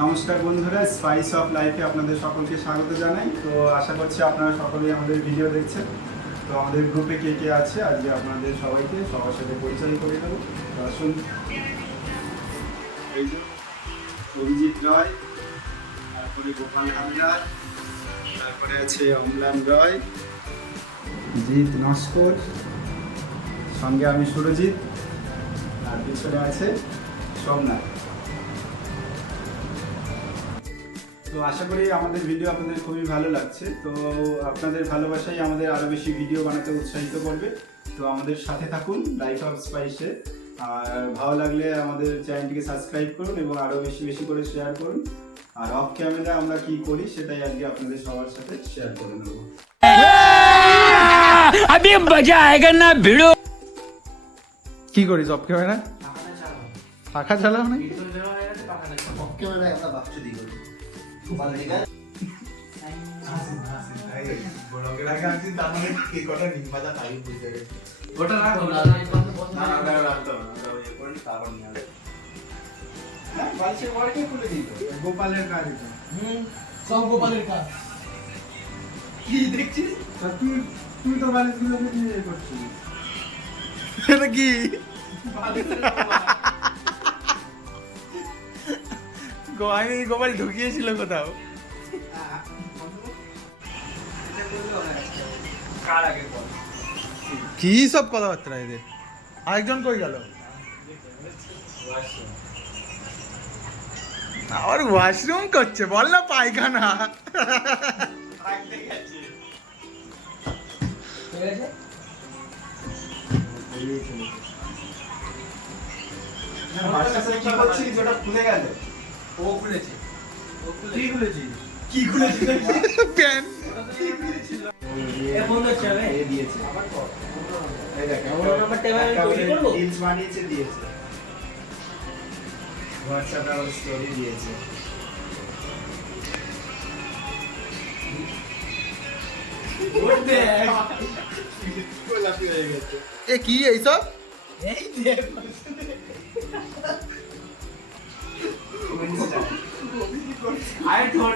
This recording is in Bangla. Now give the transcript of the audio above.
নমস্কার বন্ধুরা, স্পাইস অফ লাইফে আপনাদের সকলকে স্বাগত জানাই। তো আশা করছি আপনারা সকলেই আমাদের ভিডিও দেখছেন। তো আমাদের গ্রুপে কে কে আছে আজকে আপনাদের সবাইকে সবার সাথে পরিচয় করে দেবো। তো আসুন, এই যে অভিজিৎ রয়, তারপরে গোপাল হালদার, তারপরে আছে অম্লান রয়, জিৎ নস্কর, সঙ্গে আমি সুরজিৎ, আর পিছনে আছে সোমনাথ। তো আশা করি আমাদের ভিডিও আপনাদের খুবই ভালো লাগছে। তো আপনাদের ভালোবাসাই আমাদের আরও বেশি ভিডিও বানাতে উৎসাহিত করবে। তো আমাদের সাথে থাকুন লাইফ অফ স্পাইসে। আর ভালো লাগলে আমাদের চ্যানেলটিকে সাবস্ক্রাইব করুন এবং আরও বেশি বেশি করে শেয়ার করুন। আর অফ ক্যামেরা আমরা কি করি সেটাই আজকে আপনাদের সবার সাথে শেয়ার করে নেব। अभी मजा आएगा ना भिड़ो। কি করিস অফ ক্যামেরা? পাখা চালাও না? গোপালের কাজ এটা। সব গোপালের কাজ। কি দেখছিস? তুই তো বালিশগুলোকে নিয়ে করছিস। এটা কি? আমি গোপাল ঢুকিয়েছিল কোথাও। কি সব কথাবার্তা এদের? আরেকজন কই গেল? আর ওয়াশরুম করছে, বল না পায়খানা। কি করছিস? ওটা খুলে গেল। ও খুলেছে। কি খুলেছিস? কি খুলেছে? প্যান এখন তো চলে। এ দিয়েছে। এই দেখ, আমার নাম্বারটা এভাবে তৈরি করবো? রিলস বানিয়েছে দিয়েছে। হোয়াটসঅ্যাপে আমার স্টোরি দিয়েছে। গোলাপি হয়ে গেছে। এ কি এইসব? এই দেখ। আরে ধর।